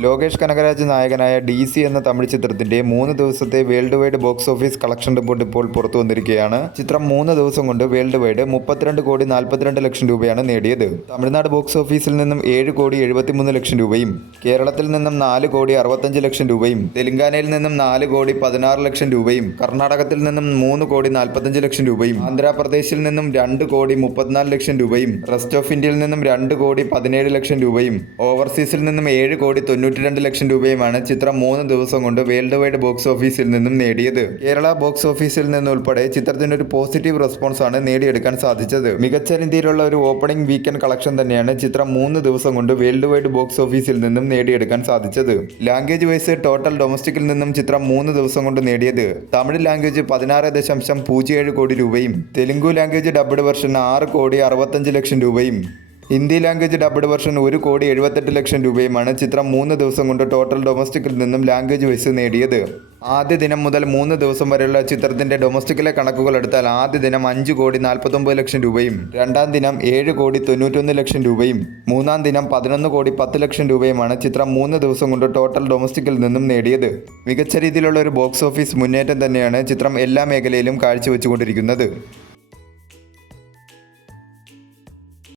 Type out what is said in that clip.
ലോകേഷ് കനകരാജ് നായകനായ DC എന്ന തമിഴ് ചിത്രത്തിന്റെ 3 ദിവസത്തെ world wide box office collection report ഇപ്പോൾ പുറത്തു വന്നിരിക്കുകയാണ്. ചിത്രം 3 ദിവസം കൊണ്ട് വേൾഡ് വൈഡ് 32 കോടി 42 ലക്ഷം രൂപയാണ് നേടിയത്. തമിഴ്നാട് ബോക്സ് ഓഫീസിൽ നിന്നും 7 കോടി 73 ലക്ഷം രൂപയും, കേരളത്തിൽ നിന്നും 4 കോടി 65 ലക്ഷം രൂപയും, തെലങ്കാനയിൽ നിന്നും 4 കോടി 16 ലക്ഷം രൂപയും, കർണാടകത്തിൽ നിന്നും 3 കോടി 45 ലക്ഷം രൂപയും, ആന്ധ്രാപ്രദേശിൽ നിന്നും 2 കോടി 34 ലക്ഷം രൂപയും, റെസ്റ്റ് ഓഫ് ഇന്ത്യയിൽ നിന്നും 2 കോടി 17 ലക്ഷം രൂപയും, ഓവർസീസിൽ നിന്നും 7 കോടി 92 ലക്ഷം രൂപയുമാണ് ചിത്രം 3 ദിവസം കൊണ്ട് വേൾഡ് വൈഡ് ബോക്സ് ഓഫീസിൽ നിന്നും നേടിയത്. കേരള ബോക്സ് ഓഫീസിൽ നിന്നുൾപ്പെടെ ചിത്രത്തിന് ഒരു പോസിറ്റീവ് റെസ്പോൺസ് ആണ് നേടിയെടുക്കാൻ സാധിച്ചത്. മികച്ച രീതിയിലുള്ള ഒരു ഓപ്പണിംഗ് വീക്കെൻഡ് കളക്ഷൻ തന്നെയാണ് ചിത്രം 3 ദിവസം കൊണ്ട് വേൾഡ് വൈഡ് ബോക്സ് ഓഫീസിൽ നിന്നും നേടിയെടുക്കാൻ സാധിച്ചത്. ലാംഗ്വേജ് വൈസ് ടോട്ടൽ ഡൊമസ്റ്റിക്കിൽ നിന്നും ചിത്രം 3 ദിവസം കൊണ്ട് നേടിയത് തമിഴ് ലാംഗ്വേജ് 16.07 കോടി രൂപയും, തെലുങ്കു ലാംഗ്വേജ് ഡബ്ഡ് വെർഷൻ 6 കോടി 65 ലക്ഷം രൂപയും, ഹിന്ദി ലാംഗ്വേജ് ഡബ്ഡ് വെർഷൻ 1 കോടി 78 ലക്ഷം രൂപയുമാണ് ചിത്രം 3 ദിവസം കൊണ്ട് ടോട്ടൽ ഡൊമസ്റ്റിക്കിൽ നിന്നും ലാംഗ്വേജ് വൈസ് നേടിയത്. ആദ്യ ദിനം മുതൽ 3 ദിവസം വരെയുള്ള ചിത്രത്തിന്റെ ഡൊമസ്റ്റിക്കിലെ കണക്കുകൾ എടുത്താൽ ആദ്യ ദിനം 5 കോടി 49 ലക്ഷം രൂപയും, രണ്ടാം ദിനം 7 കോടി 91 ലക്ഷം രൂപയും, മൂന്നാം ദിനം 11 കോടി 10 ലക്ഷം രൂപയുമാണ് ചിത്രം 3 ദിവസം കൊണ്ട് ടോട്ടൽ ഡൊമസ്റ്റിക്കിൽ നിന്നും നേടിയത്. മികച്ച രീതിയിലുള്ള ഒരു ബോക്സ് ഓഫീസ് മുന്നേറ്റം തന്നെയാണ് ചിത്രം എല്ലാ മേഖലയിലും കാഴ്ചവെച്ചുകൊണ്ടിരിക്കുന്നത്.